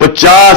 50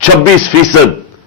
26%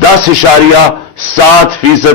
10.7%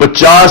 50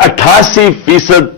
88%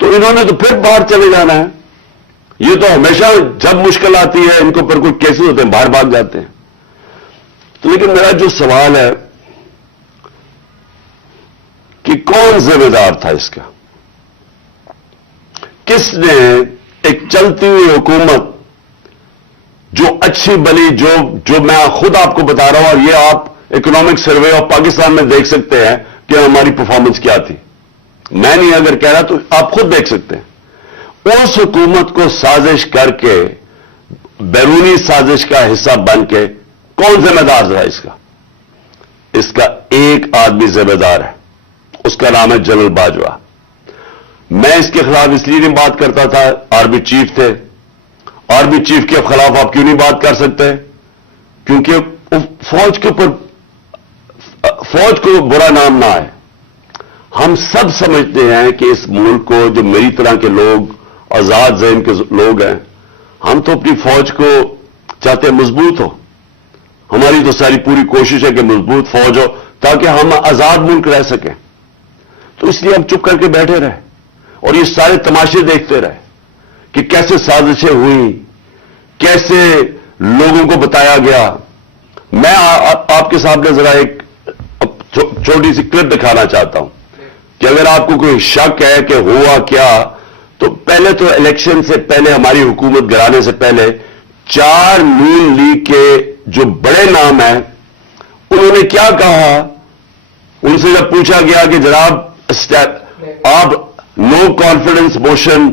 تو انہوں نے تو پھر باہر چلے جانا ہے. یہ تو ہمیشہ جب مشکل آتی ہے ان کو پھر کوئی کیسز ہوتے ہیں باہر بھاگ جاتے ہیں. تو لیکن میرا جو سوال ہے کہ کون ذمہ دار تھا اس کا؟ کس نے ایک چلتی ہوئی حکومت جو اچھی بلی جو میں خود آپ کو بتا رہا ہوں، اور یہ آپ اکنامک سروے آف پاکستان میں دیکھ سکتے ہیں کہ ہماری پرفارمنس کیا تھی. میں نہیں اگر کہہ رہا تو آپ خود دیکھ سکتے ہیں. اس حکومت کو سازش کر کے، بیرونی سازش کا حصہ بن کے کون ذمہ دار تھا اس کا؟ اس کا ایک آدمی ذمہ دار ہے، اس کا نام ہے جنرل باجوہ. میں اس کے خلاف اس لیے نہیں بات کرتا تھا، آرمی چیف تھے. آرمی چیف کے خلاف آپ کیوں نہیں بات کر سکتے؟ کیونکہ فوج کے اوپر فوج کو برا نام نہ آئے. ہم سب سمجھتے ہیں کہ اس ملک کو، جو میری طرح کے لوگ، آزاد ذہن کے لوگ ہیں، ہم تو اپنی فوج کو چاہتے ہیں مضبوط ہو. ہماری تو ساری پوری کوشش ہے کہ مضبوط فوج ہو تاکہ ہم آزاد ملک رہ سکیں. تو اس لیے ہم چپ کر کے بیٹھے رہے اور یہ سارے تماشے دیکھتے رہے کہ کیسے سازشیں ہوئی، کیسے لوگوں کو بتایا گیا. میں آپ کے سامنے ذرا ایک چھوٹی سی کلپ دکھانا چاہتا ہوں کہ اگر آپ کو کوئی شک ہے کہ ہوا کیا، تو پہلے تو الیکشن سے پہلے، ہماری حکومت گرانے سے پہلے، 4 نون لیگ کے جو بڑے نام ہیں انہوں نے کیا کہا. ان سے جب پوچھا گیا کہ جناب آپ نو کانفیڈنس موشن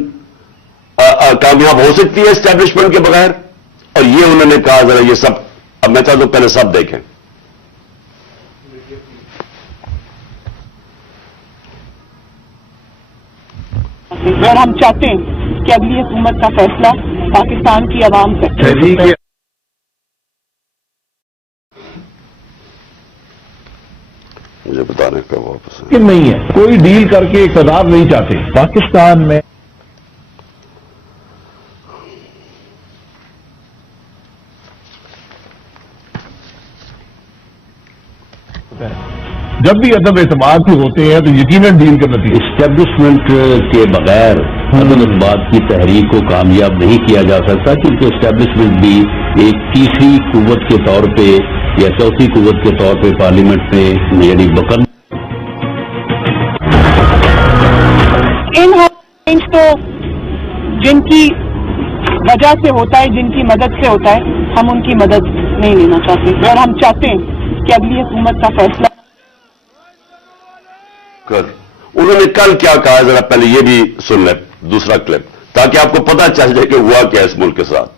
کامیاب ہو سکتی ہے اسٹیبلشمنٹ کے بغیر، اور یہ انہوں نے کہا. ذرا یہ سب اب میں چاہتا ہوں پہلے سب دیکھیں. اور ہم چاہتے ہیں کہ اگلی حکومت کا فیصلہ پاکستان کی عوام سے. مجھے بتانے کا واپس نہیں ہے، کوئی ڈیل کر کے اقتدار نہیں چاہتے پاکستان میں. جب بھی عدم اعتماد کے ہوتے ہیں تو یقیناً ڈیل کا نتیجہ. اسٹیبلشمنٹ کے بغیر عدم بات کی تحریک کو کامیاب نہیں کیا جا سکتا، کیونکہ اسٹیبلشمنٹ بھی ایک تیسری قوت کے طور پہ یا چوتھی قوت کے طور پہ پارلیمنٹ میں یعنی بکر. ان تو جن کی وجہ سے ہوتا ہے، جن کی مدد سے ہوتا ہے، ہم ان کی مدد نہیں لینا چاہتے اور ہم چاہتے ہیں کہ اگلی حکومت کا فیصلہ کر. انہوں نے کل کیا کہا ذرا پہلے یہ بھی سن لیں، دوسرا کلپ، تاکہ آپ کو پتا چل جائے کہ ہوا کیا اس ملک کے ساتھ.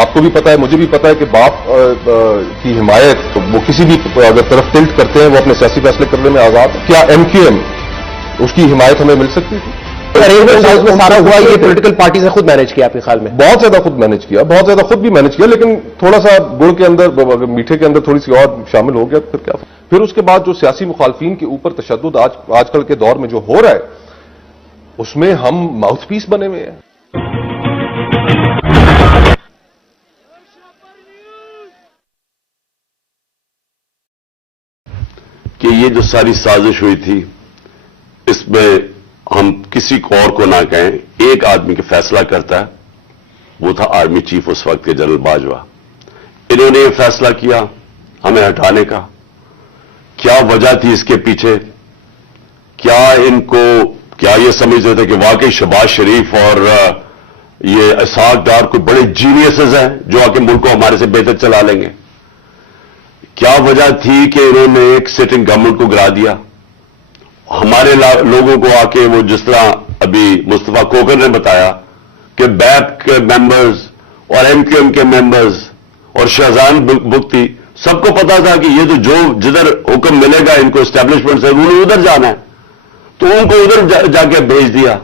آپ کو بھی پتا ہے، مجھے بھی پتا ہے کہ باپ کی حمایت وہ کسی بھی اگر طرف ٹلٹ کرتے ہیں وہ اپنے سیاسی فیصلے کرنے میں آزاد. کیا ایم کیو ایم اس کی حمایت ہمیں مل سکتی تھی؟ ارینجمنٹ میں سارا ہوا یہ پولیٹیکل پارٹی سے خود مینج کیا آپ کے خیال میں؟ بہت زیادہ خود مینج کیا، بہت زیادہ خود بھی مینج کیا، لیکن تھوڑا سا گڑ کے اندر، میٹھے کے اندر تھوڑی سی اور شامل ہو گیا. پھر کیا، پھر اس کے بعد جو سیاسی مخالفین کے اوپر تشدد آج کل کے دور میں جو ہو رہا ہے، اس میں ہم ماؤتھ پیس بنے ہوئے ہیں. کہ یہ جو ساری سازش ہوئی تھی اس میں ہم کسی کو اور کو نہ کہیں، ایک آدمی کا فیصلہ کرتا ہے، وہ تھا آرمی چیف اس وقت کے جنرل باجوہ. انہوں نے یہ فیصلہ کیا ہمیں ہٹانے کا. کیا وجہ تھی اس کے پیچھے؟ کیا ان کو کیا یہ سمجھتے تھے کہ واقعی شہباز شریف اور یہ اسحاق ڈار کو بڑے جینیسز ہیں جو آ کے ملک کو ہمارے سے بہتر چلا لیں گے؟ کیا وجہ تھی کہ انہوں نے ایک سٹنگ گورنمنٹ کو گرا دیا؟ ہمارے لوگوں کو آ کے وہ جس طرح ابھی مصطفیٰ کوکر نے بتایا کہ بیپ کے ممبرز اور ایم کیو ایم کے ممبرز اور شہزان بگٹی سب کو پتا تھا کہ یہ تو جو جدھر حکم ملے گا ان کو اسٹیبلشمنٹ سے انہوں نے ادھر جانا ہے، تو ان کو ادھر جا کے بھیج دیا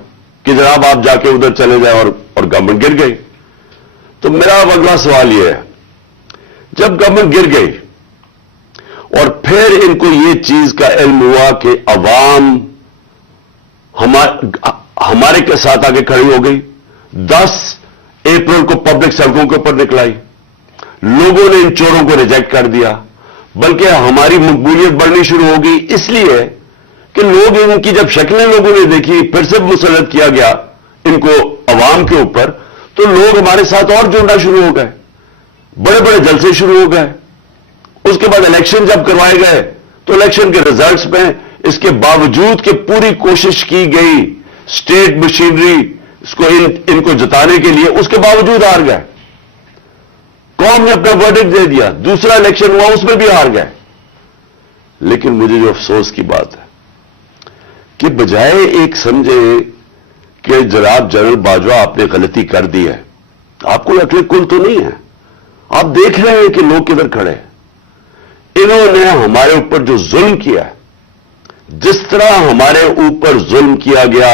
کہ جناب آپ جا کے ادھر چلے جائیں، اور گورنمنٹ گر گئی. تو میرا اگلا سوال یہ ہے، جب گورنمنٹ گر گئی اور پھر ان کو یہ چیز کا علم ہوا کہ عوام ہمارے کے ساتھ آگے کھڑی ہو گئی. 10 اپریل کو پبلک سڑکوں کے اوپر نکلائی. لوگوں نے ان چوروں کو ریجیکٹ کر دیا. بلکہ ہماری مقبولیت بڑھنی شروع ہو گئی اس لیے کہ لوگ ان کی جب شکلیں لوگوں نے دیکھی, پھر سے مسلط کیا گیا ان کو عوام کے اوپر, تو لوگ ہمارے ساتھ اور جڑنا شروع ہو گئے. بڑے بڑے جلسے شروع ہو گئے. اس کے بعد الیکشن جب کروائے گئے تو الیکشن کے ریزلٹس میں اس کے باوجود کہ پوری کوشش کی گئی اسٹیٹ مشینری اس کو ان کو جتانے کے لیے, اس کے باوجود ہار گئے. قوم نے اپنا ورڈکٹ دے دیا. دوسرا الیکشن ہوا, اس میں بھی ہار گئے. لیکن مجھے جو افسوس کی بات ہے کہ بجائے ایک سمجھے کہ جناب جنرل باجوہ آپ نے غلطی کر دی ہے, آپ کو عقل کل تو نہیں ہے, آپ دیکھ رہے ہیں کہ لوگ کدھر کھڑے ہیں. انہوں نے ہمارے اوپر جو ظلم کیا ہے, جس طرح ہمارے اوپر ظلم کیا گیا,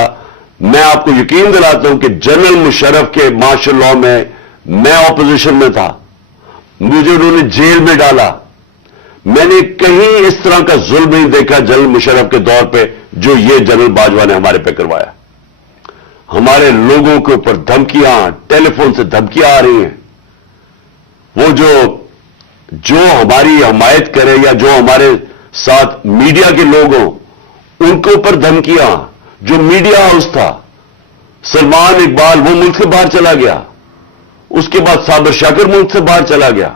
میں آپ کو یقین دلاتا ہوں کہ جنرل مشرف کے مارشل لاء میں اپوزیشن میں تھا, مجھے انہوں نے جیل میں ڈالا. میں نے کہیں اس طرح کا ظلم نہیں دیکھا جنرل مشرف کے دور پہ جو یہ جنرل باجوہ نے ہمارے پہ کروایا. ہمارے لوگوں کے اوپر دھمکیاں, ٹیلی فون سے دھمکیاں آ رہی ہیں. وہ جو ہماری حمایت کرے یا جو ہمارے ساتھ میڈیا کے لوگ ہوں ان کے اوپر دھمکیاں. جو میڈیا ہاؤس تھا, سلمان اقبال وہ ملک سے باہر چلا گیا, اس کے بعد صابر شاکر ملک سے باہر چلا گیا,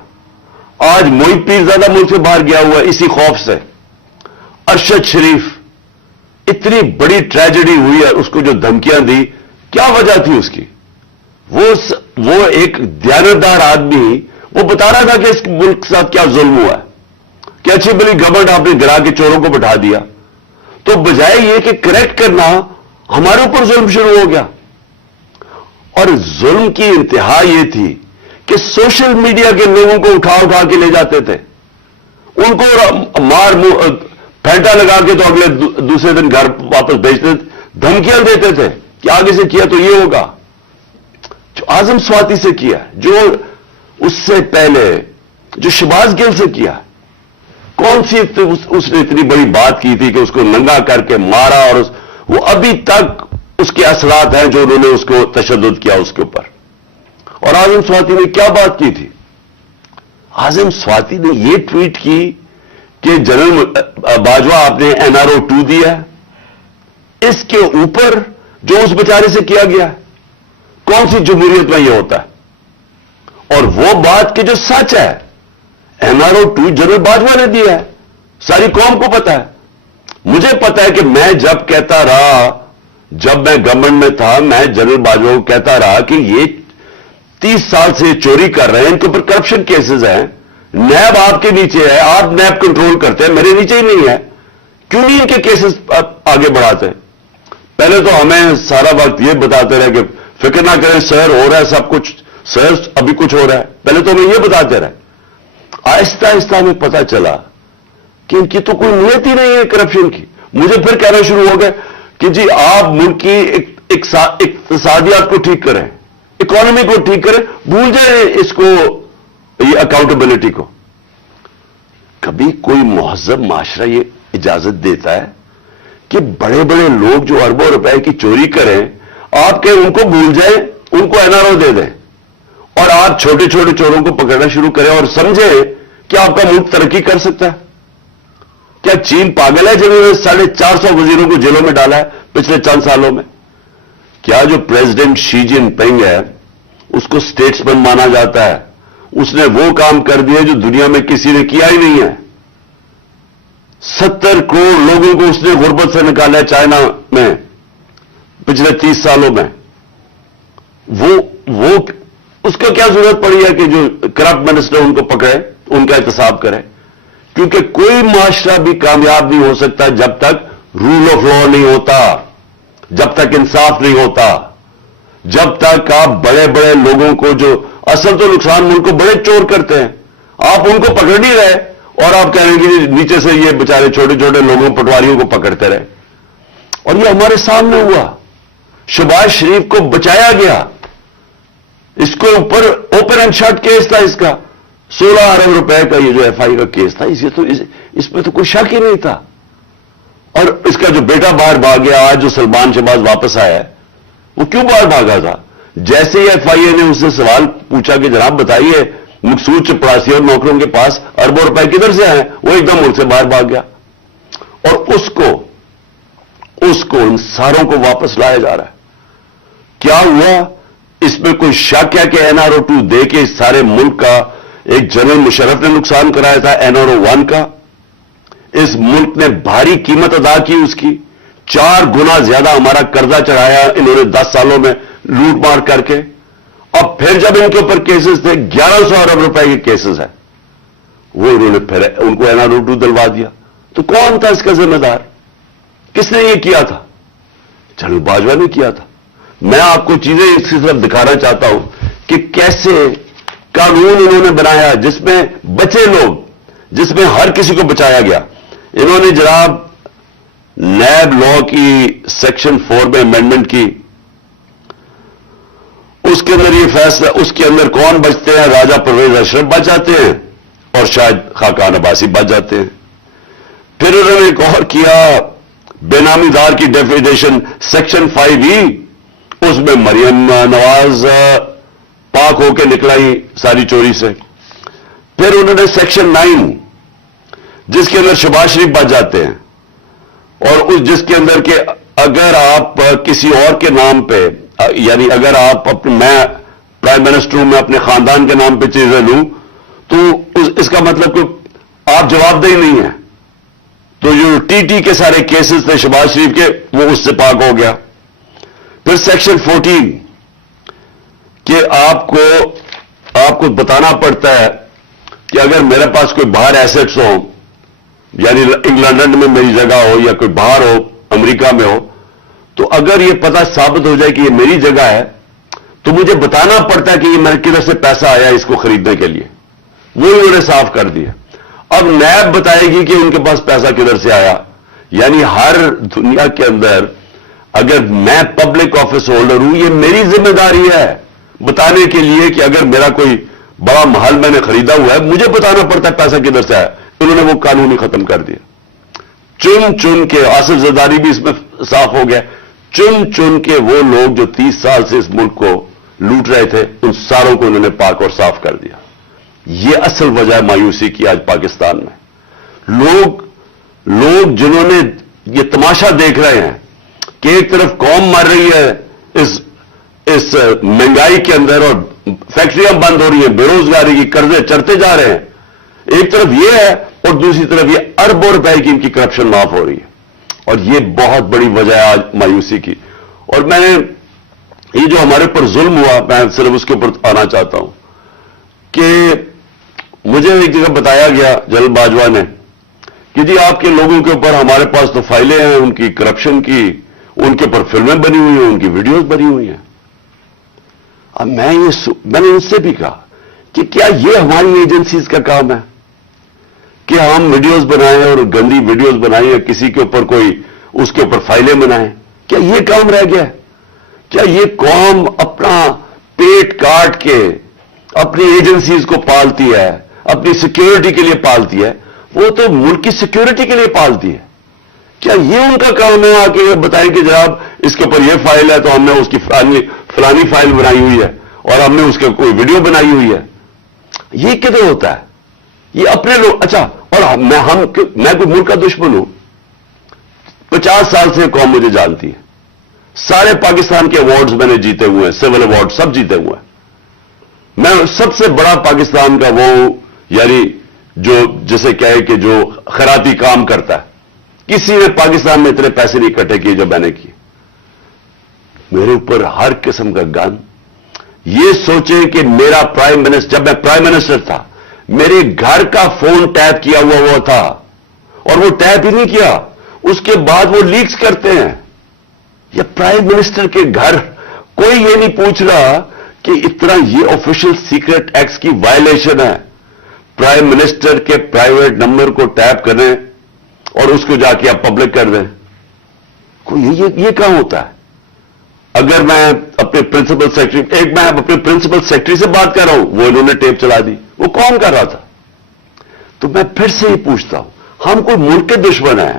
آج محیط پیرزادہ ملک سے باہر گیا ہوا ہے اسی خوف سے. ارشد شریف, اتنی بڑی ٹریجڈی ہوئی ہے, اس کو جو دھمکیاں دی, کیا وجہ تھی اس کی؟ وہ ایک دیانتدار آدمی وہ بتا رہا تھا کہ اس ملک کے ساتھ کیا ظلم ہوا ہے, کہ اچھی بلی گورنمنٹ آپ نے گرا کے چوروں کو بٹھا دیا. تو بجائے یہ کہ کریکٹ کرنا, ہمارے اوپر ظلم شروع ہو گیا. اور ظلم کی انتہا یہ تھی کہ سوشل میڈیا کے لوگوں کو اٹھا کے لے جاتے تھے, ان کو مار پھینٹا لگا کے تو اگلے دوسرے دن گھر واپس بھیجتے تھے, دھمکیاں دیتے تھے کہ آگے سے کیا تو یہ ہوگا. جو اعظم سواتی سے کیا, جو اس سے پہلے جو شہباز گل سے کیا, کون سی اس نے اتنی بڑی بات کی تھی کہ اس کو ننگا کر کے مارا, اور وہ ابھی تک اس کے اثرات ہیں جو انہوں نے اس کو تشدد کیا اس کے اوپر. اور اعظم سواتی نے کیا بات کی تھی؟ اعظم سواتی نے یہ ٹویٹ کی کہ جنرل باجوہ آپ نے NRO 2 دیا ہے, اس کے اوپر جو اس بیچارے سے کیا گیا ہے, کون سی جمہوریت میں یہ ہوتا ہے؟ اور وہ بات کہ جو سچ ہے, NRO 2 جنرل باجوہ نے دیا ہے, ساری قوم کو پتا ہے. مجھے پتا ہے کہ میں جب کہتا رہا, جب میں گورنمنٹ میں تھا, میں جنرل باجوہ کو کہتا رہا کہ یہ 30 سال سے چوری کر رہے ہیں, ان کے اوپر کرپشن کیسز ہیں, نیب آپ کے نیچے ہے, آپ نیب کنٹرول کرتے ہیں, میرے نیچے ہی نہیں ہے, کیوں نہیں ان کے کیسز آگے بڑھاتے؟ پہلے تو ہمیں سارا وقت یہ بتاتے رہے کہ فکر نہ کریں سر, ہو رہا ہے سب کچھ, سر ابھی کچھ ہو رہا ہے. پہلے تو ہمیں یہ بتاتے رہے. آہستہ آہستہ ہمیں پتا چلا کہ ان کی تو کوئی نیت ہی نہیں ہے کرپشن کی. مجھے پھر کہنا شروع ہو گئے کہ جی آپ ملک کی اقتصادیات کو ٹھیک کریں, اکانومی کو ٹھیک کریں, بھول جائیں اس کو, یہ اکاؤنٹیبلٹی کو. کبھی کوئی مہذب معاشرہ یہ اجازت دیتا ہے کہ بڑے بڑے لوگ جو اربوں روپے کی چوری کریں, آپ کہ ان کو بھول جائیں, ان کو NRO دے دیں, اور آپ چھوٹے چھوٹے چوروں کو پکڑنا شروع کریں اور سمجھیں کہ آپ کا ملک ترقی کر سکتا ہے؟ کیا چین پاگل ہے جنہوں نے 450 وزیروں کو جیلوں میں ڈالا ہے پچھلے چند سالوں میں؟ کیا جو پریزیڈنٹ شی جن پنگ ہے اس کو اسٹیٹسمین مانا جاتا ہے, اس نے وہ کام کر دیا جو دنیا میں کسی نے کیا ہی نہیں ہے. 70 کروڑ لوگوں کو اس نے غربت سے نکالا ہے چائنا میں پچھلے 30 سالوں میں. وہ اس کو کیا ضرورت پڑی ہے کہ جو کرپٹ منسٹر ان کو پکڑے, ان کا احتساب کرے؟ کیونکہ کوئی معاشرہ بھی کامیاب نہیں ہو سکتا جب تک رول آف لا نہیں ہوتا, جب تک انصاف نہیں ہوتا, جب تک آپ بڑے بڑے لوگوں کو, جو اصل تو نقصان ملک کو بڑے چور کرتے ہیں, آپ ان کو پکڑ نہیں رہے, اور آپ کہہ رہے ہیں کہ نیچے سے یہ بیچارے چھوٹے چھوٹے لوگوں, پٹواریوں کو پکڑتے رہے. اور یہ ہمارے سامنے ہوا. شہباز شریف کو بچایا گیا, اس کو اوپر اوپن اینڈ شٹ کیس تھا, اس کا 16 ارب روپے کا یہ جو FI کا کیس تھا, اس میں تو کوئی شک ہی نہیں تھا. اور اس کا جو بیٹا باہر بھاگ گیا، آج جو سلمان شہباز واپس آیا ہے، وہ کیوں باہر بھاگا تھا؟ جیسے ہی ایف آئی اے نے اس سے سوال پوچھا کہ جناب بتائیے مقصود چپڑاسی اور نوکروں کے پاس اربوں روپے کدھر سے آئے، وہ ایک دم ملک سے باہر بھاگ گیا، اور اس کو ان ساروں کو واپس لایا جا رہا ہے۔ کیا ہوا؟ اس میں کوئی شک ہے کہ NRO2 دے کے اس سارے ملک کا ایک جنرل مشرف نے نقصان کرایا تھا NRO1 کا؟ اس ملک نے بھاری قیمت ادا کی اس کی، 4 گنا زیادہ ہمارا قرضہ چڑھایا انہوں نے 10 سالوں میں لوٹ مار کر کے۔ اب پھر جب ان کے اوپر کیسز تھے، 1100 ارب روپے کے کیسز ہیں، وہ انہوں نے پھر ان کو NRO2 دلوا دیا۔ تو کون تھا اس کا ذمہ دار؟ کس نے یہ کیا تھا؟ جنرل باجوہ نے کیا تھا۔ میں آپ کو چیزیں اس کی طرف دکھانا چاہتا ہوں کہ کیسے قانون انہوں نے بنایا جس میں بچے لوگ، جس میں ہر کسی کو بچایا گیا۔ انہوں نے جناب نیب لا کی سیکشن 4 میں امینڈمنٹ کی، اس کے اندر یہ فیصلہ، اس کے اندر کون بچتے ہیں؟ راجہ پرویز اشرف بچ جاتے ہیں اور شاید خاقان عباسی بچ جاتے ہیں۔ پھر انہوں نے ایک اور کیا، بے نامی دار کی ڈیفینیشن سیکشن 5E، اس میں مریم نواز پاک ہو کے نکلائی ساری چوری سے۔ پھر انہوں نے سیکشن 9 جس کے اندر شہباز شریف بچ جاتے ہیں، اور جس کے اندر کہ اگر آپ کسی اور کے نام پہ، یعنی اگر آپ میں پرائم منسٹر ہوں، میں اپنے خاندان کے نام پہ چیزیں لوں تو اس کا مطلب کہ آپ جواب دہی نہیں ہیں۔ تو جو TT کے سارے کیسز تھے شہباز شریف کے، وہ اس سے پاک ہو گیا۔ پھر سیکشن 14 کہ آپ کو بتانا پڑتا ہے کہ اگر میرے پاس کوئی باہر ایسٹس ہوں، یعنی انگلینڈ میں میری جگہ ہو یا کوئی باہر ہو، امریکہ میں ہو، تو اگر یہ پتہ ثابت ہو جائے کہ یہ میری جگہ ہے تو مجھے بتانا پڑتا ہے کہ یہ میرے کدھر سے پیسہ آیا اس کو خریدنے کے لیے۔ وہ انہوں نے صاف کر دیا۔ اب نیب بتائے گی کہ ان کے پاس پیسہ کدھر سے آیا۔ یعنی ہر دنیا کے اندر اگر میں پبلک آفس ہولڈر ہوں، یہ میری ذمہ داری ہے بتانے کے لیے کہ اگر میرا کوئی بڑا محل میں نے خریدا ہوا ہے، مجھے بتانا پڑتا ہے پیسہ کدھر سے آیا۔ انہوں نے وہ قانون ہی ختم کر دیا۔ چن کے آصف زرداری بھی اس میں صاف ہو گیا، چن کے وہ لوگ جو 30 سال سے اس ملک کو لوٹ رہے تھے، ان ساروں کو انہوں نے پاک اور صاف کر دیا۔ یہ اصل وجہ ہے مایوسی کی آج پاکستان میں۔ لوگ جنہوں نے یہ تماشا دیکھ رہے ہیں کہ ایک طرف قوم مر رہی ہے اس مہنگائی کے اندر اور فیکٹریاں بند ہو رہی ہیں، بے روزگاری کی قرضے چڑھتے جا رہے ہیں، ایک طرف یہ ہے اور دوسری طرف یہ اربوں روپے کی ان کی کرپشن معاف ہو رہی ہے، اور یہ بہت بڑی وجہ ہے آج مایوسی کی۔ اور میں نے یہ جو ہمارے پر ظلم ہوا، میں صرف اس کے اوپر آنا چاہتا ہوں کہ مجھے ایک جگہ بتایا گیا جنرل باجوہ نے کہ جی آپ کے لوگوں کے اوپر ہمارے پاس تو فائلیں ہیں ان کی کرپشن کی، ان کے اوپر فلمیں بنی ہوئی ہیں، ان کی ویڈیوز بنی ہوئی ہیں۔ اب میں نے ان سے بھی کہا کہ کیا یہ ہماری ایجنسیز کا کام ہے کہ ہم ویڈیوز بنائیں اور گندی ویڈیوز بنائیں یا کسی کے اوپر اس کے اوپر فائلیں بنائیں؟ کیا یہ کام رہ گیا ہے؟ کیا یہ قوم اپنا پیٹ کاٹ کے اپنی ایجنسیز کو پالتی ہے، اپنی سیکیورٹی کے لیے پالتی ہے؟ وہ تو ملک کی سیکیورٹی کے لیے پالتی ہے۔ کیا یہ ان کا کام ہے آ کے بتائیں کہ جناب اس کے اوپر یہ فائل ہے تو ہم نے اس کی فلانی فائل بنائی ہوئی ہے اور ہم نے اس کے کوئی ویڈیو بنائی ہوئی ہے؟ یہ کدھر ہوتا ہے؟ یہ اپنے لوگ۔ اچھا، اور میں کوئی ملک کا دشمن ہوں؟ 50 سال سے قوم مجھے جانتی ہے، سارے پاکستان کے ایوارڈز میں نے جیتے ہوئے ہیں، سول ایوارڈ سب جیتے ہوئے ہیں۔ میں سب سے بڑا پاکستان کا وہ یعنی جو جسے کہے کہ جو خیراتی کام کرتا ہے، کسی نے پاکستان میں اتنے پیسے نہیں اکٹھے کیے جو میں نے کیے۔ میرے اوپر ہر قسم کا گن۔ یہ سوچیں کہ میرا پرائم منسٹر، جب میں پرائم منسٹر تھا، میرے گھر کا فون ٹیپ کیا ہوا تھا، اور وہ ٹیپ ہی نہیں کیا، اس کے بعد وہ لیکس کرتے ہیں۔ یہ پرائم منسٹر کے گھر، کوئی یہ نہیں پوچھ رہا کہ اتنا یہ آفیشل سیکرٹ ایکٹ کی وائلیشن ہے، پرائم منسٹر کے پرائیویٹ نمبر کو ٹیپ کریں اور اس کو جا کے آپ پبلک کر دیں۔ یہ کہاں ہوتا ہے؟ اگر میں اپنے پرنسپل سیکرٹری، میں اپنے پرنسپل سیکرٹری سے بات کر رہا ہوں، وہ انہوں نے ٹیپ چلا دی، وہ کون کر رہا تھا؟ تو میں پھر سے یہ پوچھتا ہوں، ہم کوئی ملک کے دشمن ہیں؟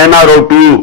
NRO 2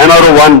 NRO 1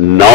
9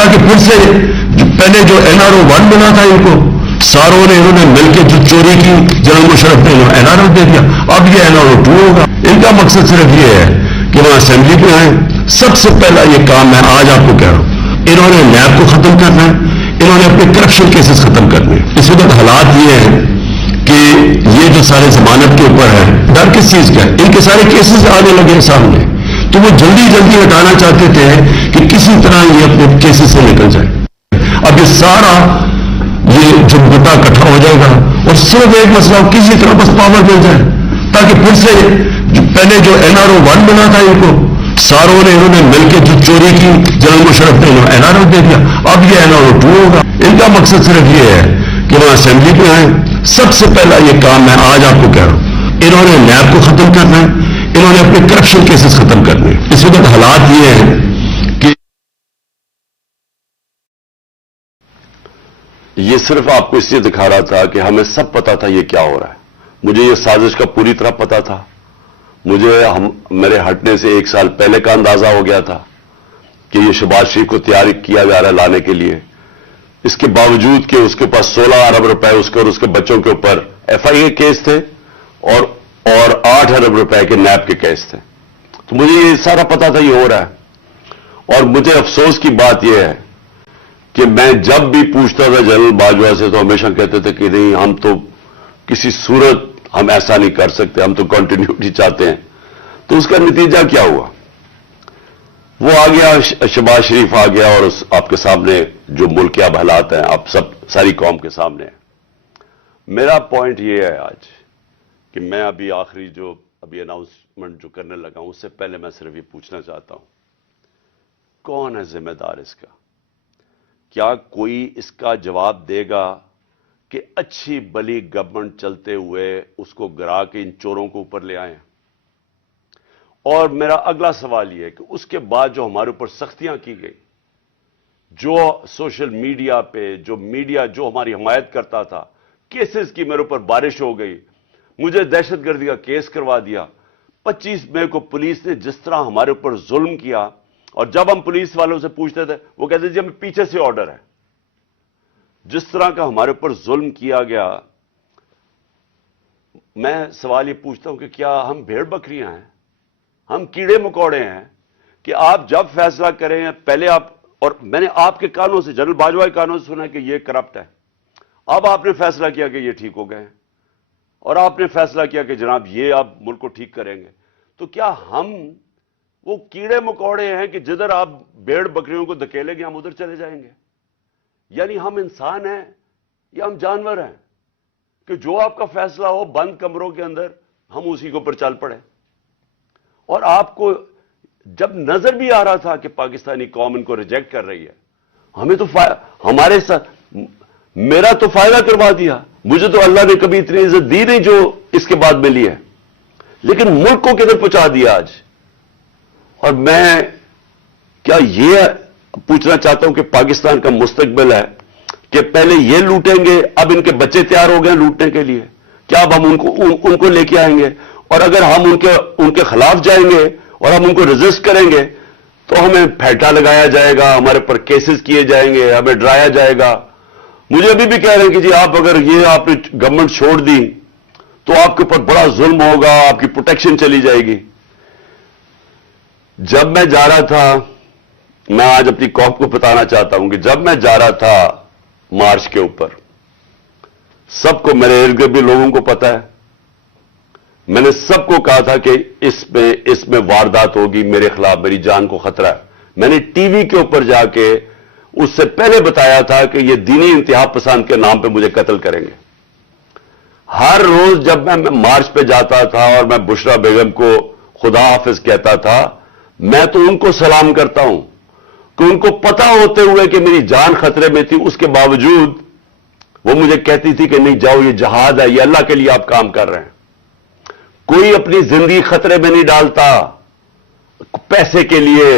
تاکہ پھر سے پہلے جو NRO 1 بنا تھا ان کو ساروں نے انہوں نے مل کے جو چوری کی جنرل مشرف نے NRO دے دیا، اب یہ NRO 2 ہوگا۔ ان کا مقصد صرف یہ ہے کہ وہ اسمبلی پہ آئیں۔ سب سے پہلا یہ کام میں آج آپ کو کہہ رہا ہوں، انہوں نے نیب کو ختم کرنا ہے، انہوں نے اپنے کرپشن کیسز ختم کرنے ہیں۔ اس وقت حالات یہ ہیں کہ یہ جو سارے ضمانت کے اوپر ہے، ڈر کس چیز کا ہے؟ ان کے سارے کیسز آنے لگے ہیں سامنے، تو وہ جلدی جلدی ہٹانا چاہتے تھے کہ کسی طرح یہ اپنے کیسز سے نکل جائے۔ اب یہ سارا یہ جو مدعا اکٹھا ہو جائے گا اور صرف ایک مسئلہ کسی طرح بس پاور مل جائے، تاکہ پھر سے پہلے جو NRO 1 بنا تھا ان کو ساروں نے انہوں نے مل کے جو چوری کی جنرل مشرف نے NRO دے دیا، اب یہ NRO 2 ہوگا۔ ان کا مقصد صرف یہ ہے کہ وہ اسمبلی پہ آئیں۔ سب سے پہلا یہ کام میں آج آپ کو کہہ رہا ہوں، انہوں نے نیب کو ختم کرنا ہے، انہوں نے اپنے کرپشن کیسز ختم کرنے ہیں۔ اس وقت حالات یہ ہیں کہ یہ صرف آپ کو اس لیے دکھا رہا تھا کہ ہمیں سب پتا تھا یہ کیا ہو رہا ہے۔ مجھے یہ سازش کا پوری طرح پتا تھا، مجھے میرے ہٹنے سے 1 سال پہلے کا اندازہ ہو گیا تھا کہ یہ شہباز شریف کو تیار کیا جا رہا ہے لانے کے لیے، اس کے باوجود کہ اس کے پاس 16 ارب روپے اس کے اور اس کے بچوں کے اوپر FIA کیس تھے اور 8 ارب روپے کے نیب کے کیس تھے۔ تو مجھے یہ سارا پتا تھا یہ ہو رہا ہے، اور مجھے افسوس کی بات یہ ہے کہ میں جب بھی پوچھتا تھا جنرل باجوہ سے تو ہمیشہ کہتے تھے کہ نہیں، ہم تو کسی صورت ہم ایسا نہیں کر سکتے، ہم تو کنٹینیوٹی چاہتے ہیں۔ تو اس کا نتیجہ کیا ہوا؟ وہ آ گیا، شہباز شریف آ گیا، اور آپ کے سامنے جو ملک کے اب حالات ہیں، آپ ساری قوم کے سامنے ہیں۔ میرا پوائنٹ یہ ہے آج کہ میں ابھی اناؤنسمنٹ جو کرنے لگا ہوں، اس سے پہلے میں صرف یہ پوچھنا چاہتا ہوں، کون ہے ذمہ دار اس کا؟ کیا کوئی اس کا جواب دے گا کہ اچھی بلی گورنمنٹ چلتے ہوئے اس کو گرا کے ان چوروں کو اوپر لے آئے ہیں؟ اور میرا اگلا سوال یہ ہے کہ اس کے بعد جو ہمارے اوپر سختیاں کی گئی، جو سوشل میڈیا پہ جو میڈیا جو ہماری حمایت کرتا تھا، کیسز کی میرے اوپر بارش ہو گئی، مجھے دہشت گردی کا کیس کروا دیا۔ 25 مئی کو پولیس نے جس طرح ہمارے اوپر ظلم کیا، اور جب ہم پولیس والوں سے پوچھتے تھے وہ کہتے تھے جی ہمیں پیچھے سے آرڈر ہے۔ جس طرح کا ہمارے اوپر ظلم کیا گیا، میں سوال یہ پوچھتا ہوں کہ کیا ہم بھیڑ بکریاں ہیں؟ ہم کیڑے مکوڑے ہیں کہ آپ جب فیصلہ کریں پہلے اور میں نے آپ کے کانوں سے، جنرل باجوہ کے کانوں سے سنا کہ یہ کرپٹ ہے، اب آپ نے فیصلہ کیا کہ یہ ٹھیک ہو گئے ہیں، اور آپ نے فیصلہ کیا کہ جناب یہ آپ ملک کو ٹھیک کریں گے۔ تو کیا ہم وہ کیڑے مکوڑے ہیں کہ جدھر آپ بھیڑ بکریوں کو دھکیلیں گے ہم ادھر چلے جائیں گے؟ یعنی ہم انسان ہیں یا ہم جانور ہیں کہ جو آپ کا فیصلہ ہو بند کمروں کے اندر ہم اسی کے اوپر چل پڑے؟ اور آپ کو جب نظر بھی آ رہا تھا کہ پاکستانی قوم ان کو ریجیکٹ کر رہی ہے، ہمیں تو ہمارے ساتھ میرا تو فائدہ کروا دیا، مجھے تو اللہ نے کبھی اتنی عزت دی نہیں جو اس کے بعد ملی ہے، لیکن ملک کو کدھر پہنچا دیا آج۔ اور میں کیا یہ پوچھنا چاہتا ہوں کہ پاکستان کا مستقبل ہے کہ پہلے یہ لوٹیں گے، اب ان کے بچے تیار ہو گئے لوٹنے کے لیے، کیا اب ہم ان کو لے کے آئیں گے؟ اور اگر ہم ان کے خلاف جائیں گے اور ہم ان کو ریزسٹ کریں گے تو ہمیں پھیٹا لگایا جائے گا، ہمارے پر کیسز کیے جائیں گے، ہمیں ڈرایا جائے گا۔ مجھے ابھی بھی کہہ رہے ہیں کہ جی آپ اگر یہ آپ نے گورنمنٹ چھوڑ دی تو آپ کے اوپر بڑا ظلم ہوگا، آپ کی پروٹیکشن چلی جائے گی۔ جب میں جا رہا تھا، میں آج اپنی قوم کو بتانا چاہتا ہوں کہ جب میں جا رہا تھا مارچ کے اوپر، سب کو، میرے ارد گرد بھی لوگوں کو پتا ہے، میں نے سب کو کہا تھا کہ اس میں واردات ہوگی، میرے خلاف میری جان کو خطرہ ہے۔ میں نے ٹی وی کے اوپر جا کے اس سے پہلے بتایا تھا کہ یہ دینی انتہا پسند کے نام پہ مجھے قتل کریں گے۔ ہر روز جب میں مارچ پہ جاتا تھا اور میں بشرا بیگم کو خدا حافظ کہتا تھا، میں تو ان کو سلام کرتا ہوں کہ ان کو پتا ہوتے ہوئے کہ میری جان خطرے میں تھی، اس کے باوجود وہ مجھے کہتی تھی کہ نہیں جاؤ، یہ جہاد ہے، یہ اللہ کے لیے آپ کام کر رہے ہیں۔ کوئی اپنی زندگی خطرے میں نہیں ڈالتا پیسے کے لیے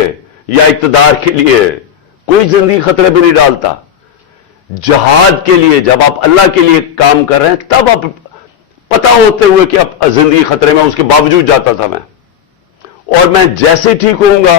یا اقتدار کے لیے، کوئی زندگی خطرے میں نہیں ڈالتا۔ جہاد کے لیے جب آپ اللہ کے لیے کام کر رہے ہیں تب آپ پتا ہوتے ہوئے کہ اب زندگی خطرے میں، اس کے باوجود جاتا تھا میں، اور میں جیسے ٹھیک ہوں گا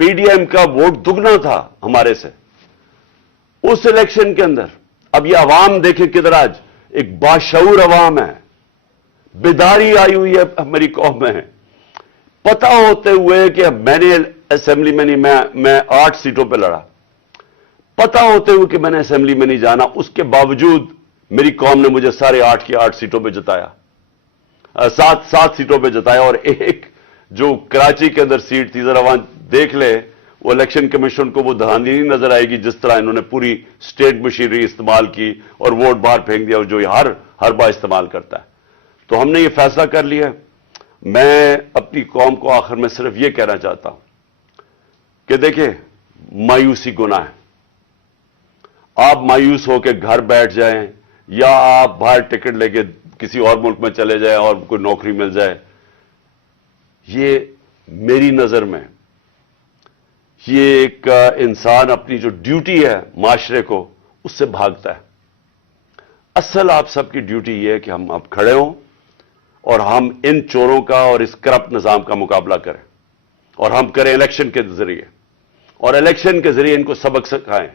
PDM کا ووٹ دگنا تھا ہمارے سے اس الیکشن کے اندر. اب یہ عوام دیکھیں کدھر آج ایک باشعور عوام ہے, بیداری آئی ہوئی ہے میری قوم میں. پتہ ہوتے ہوئے کہ میں نے اسمبلی میں نہیں, میں 8 سیٹوں پہ لڑا, پتہ ہوتے ہوئے کہ میں نے اسمبلی میں نہیں جانا, اس کے باوجود میری قوم نے مجھے سارے 8 کی 8 سیٹوں پہ جتایا, 7 سیٹوں پہ جتایا. اور ایک جو کراچی کے اندر سیٹ تھی, ذرا وہاں دیکھ لے, وہ الیکشن کمیشن کو وہ دھاندلی نہیں نظر آئے گی جس طرح انہوں نے پوری اسٹیٹ مشینری استعمال کی اور ووٹ باہر پھینک دیا, جو ہر بار استعمال کرتا ہے. تو ہم نے یہ فیصلہ کر لیا. میں اپنی قوم کو آخر میں صرف یہ کہنا چاہتا ہوں کہ دیکھیں, مایوسی گناہ ہے. آپ مایوس ہو کے گھر بیٹھ جائیں یا آپ باہر ٹکٹ لے کے کسی اور ملک میں چلے جائیں اور کوئی نوکری مل جائے, یہ میری نظر میں یہ ایک انسان اپنی جو ڈیوٹی ہے معاشرے کو اس سے بھاگتا ہے. اصل آپ سب کی ڈیوٹی یہ ہے کہ ہم اب کھڑے ہوں اور ہم ان چوروں کا اور اس کرپٹ نظام کا مقابلہ کریں, اور ہم کریں الیکشن کے ذریعے, اور الیکشن کے ذریعے ان کو سبق سکھائیں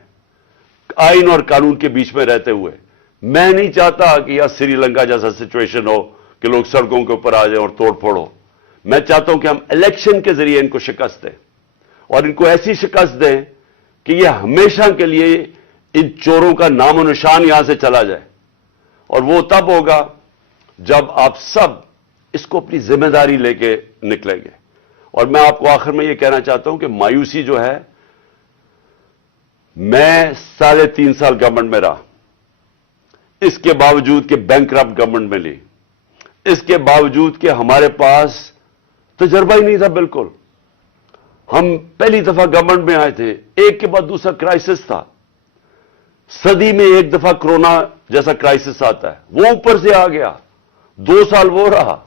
آئین اور قانون کے بیچ میں رہتے ہوئے. میں نہیں چاہتا کہ یہ سری لنکا جیسا سچویشن ہو کہ لوگ سڑکوں کے اوپر آ جائیں اور توڑ پھوڑ ہو. میں چاہتا ہوں کہ ہم الیکشن کے ذریعے ان کو شکست دیں, اور ان کو ایسی شکست دیں کہ یہ ہمیشہ کے لیے ان چوروں کا نام و نشان یہاں سے چلا جائے. اور وہ تب ہوگا جب آپ سب اس کو اپنی ذمہ داری لے کے نکلیں گے. اور میں آپ کو آخر میں یہ کہنا چاہتا ہوں کہ مایوسی جو ہے, میں 3.5 سال گورنمنٹ میں رہا, اس کے باوجود کہ بینکرپٹ گورنمنٹ میں لی, اس کے باوجود کہ ہمارے پاس تجربہ ہی نہیں تھا بالکل. ہم پہلی دفعہ گورنمنٹ میں آئے تھے, ایک کے بعد دوسرا کرائسس تھا. صدی میں ایک دفعہ کرونا جیسا کرائسس آتا ہے, وہ اوپر سے آ گیا, 2 سال وہ رہا.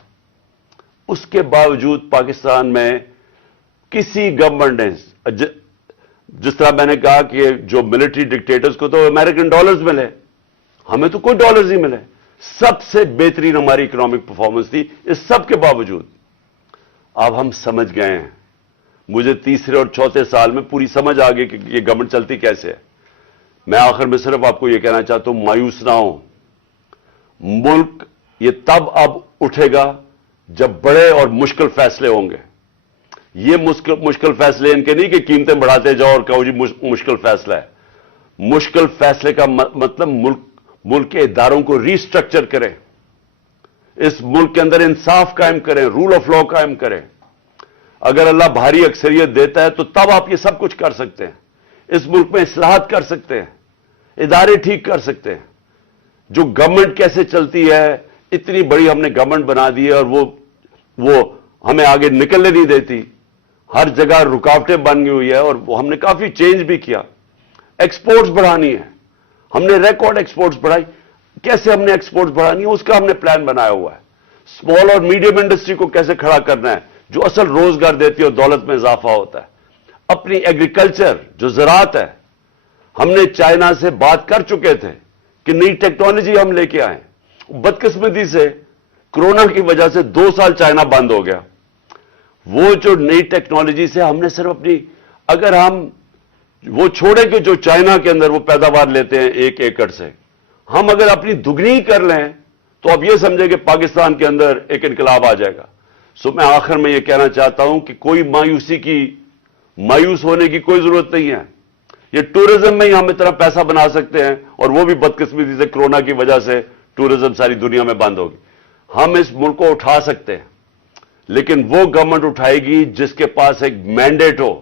اس کے باوجود پاکستان میں کسی گورنمنٹ نے, جس طرح میں نے کہا کہ جو ملٹری ڈکٹیٹرز کو تو امریکن ڈالرز ملے, ہمیں تو کوئی ڈالرز نہیں ملے. سب سے بہترین ہماری اکنامک پرفارمنس تھی. اس سب کے باوجود اب ہم سمجھ گئے ہیں, مجھے تیسرے اور چوتھے سال میں پوری سمجھ آ گئی کہ یہ گورنمنٹ چلتی کیسے ہے. میں آخر میں صرف آپ کو یہ کہنا چاہتا ہوں, مایوس نہ ہوں. ملک یہ تب اب اٹھے گا جب بڑے اور مشکل فیصلے ہوں گے. یہ مشکل فیصلے ان کے نہیں کہ قیمتیں بڑھاتے جاؤ اور کہو جی مشکل فیصلہ ہے. مشکل فیصلے کا مطلب ملک کے اداروں کو ری اسٹرکچر کریں, اس ملک کے اندر انصاف قائم کریں, رول آف لا قائم کریں. اگر اللہ بھاری اکثریت دیتا ہے تو تب آپ یہ سب کچھ کر سکتے ہیں. اس ملک میں اصلاحات کر سکتے ہیں, ادارے ٹھیک کر سکتے ہیں. جو گورنمنٹ کیسے چلتی ہے, اتنی بڑی ہم نے گورنمنٹ بنا دی ہے اور وہ ہمیں آگے نکلنے نہیں دیتی. ہر جگہ رکاوٹیں بن گئی ہوئی ہے, اور ہم نے کافی چینج بھی کیا. ایکسپورٹس بڑھانی ہے, ہم نے ریکارڈ ایکسپورٹس بڑھائی. کیسے ہم نے ایکسپورٹس بڑھانی ہے اس کا ہم نے پلان بنایا ہوا ہے. اسمال اور میڈیم انڈسٹری کو کیسے کھڑا کرنا ہے جو اصل روزگار دیتی ہے اور دولت میں اضافہ ہوتا ہے. اپنی ایگریکلچر جو زراعت ہے, ہم نے چائنا سے بات کر چکے تھے کہ نئی ٹیکنالوجی ہم لے کے آئیں. بدقسمتی سے کرونا کی وجہ سے 2 سال چائنا بند ہو گیا. وہ جو نئی ٹیکنالوجی سے ہم نے صرف اپنی, اگر ہم وہ چھوڑیں کہ جو چائنا کے اندر وہ پیداوار لیتے ہیں 1 ایکڑ سے, ہم اگر اپنی دگنی کر لیں تو اب یہ سمجھیں کہ پاکستان کے اندر ایک انقلاب آ جائے گا. سو میں آخر میں یہ کہنا چاہتا ہوں کہ کوئی مایوس ہونے کی کوئی ضرورت نہیں ہے. یہ ٹورزم میں ہی ہم اتنا پیسہ بنا سکتے ہیں, اور وہ بھی بدقسمتی سے کرونا کی وجہ سے ٹورزم ساری دنیا میں بند ہوگی. ہم اس ملک کو اٹھا سکتے ہیں, لیکن وہ گورنمنٹ اٹھائے گی جس کے پاس ایک مینڈیٹ ہو,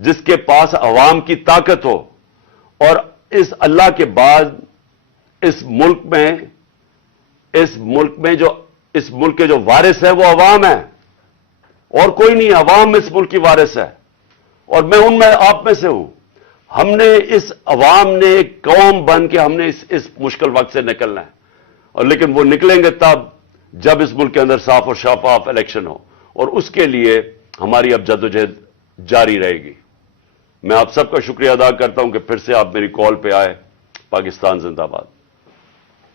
جس کے پاس عوام کی طاقت ہو. اور اس اللہ کے بعد اس ملک کے جو وارث ہے وہ عوام ہے, اور کوئی نہیں. عوام اس ملک کی وارث ہے, اور میں ان میں آپ میں سے ہوں. ہم نے اس عوام نے ایک قوم بن کے ہم نے اس مشکل وقت سے نکلنا ہے, اور لیکن وہ نکلیں گے تب جب اس ملک کے اندر صاف اور شفاف الیکشن ہو, اور اس کے لیے ہماری اب جدوجہد جاری رہے گی. میں آپ سب کا شکریہ ادا کرتا ہوں کہ پھر سے آپ میری کال پہ آئے. پاکستان زندہ باد.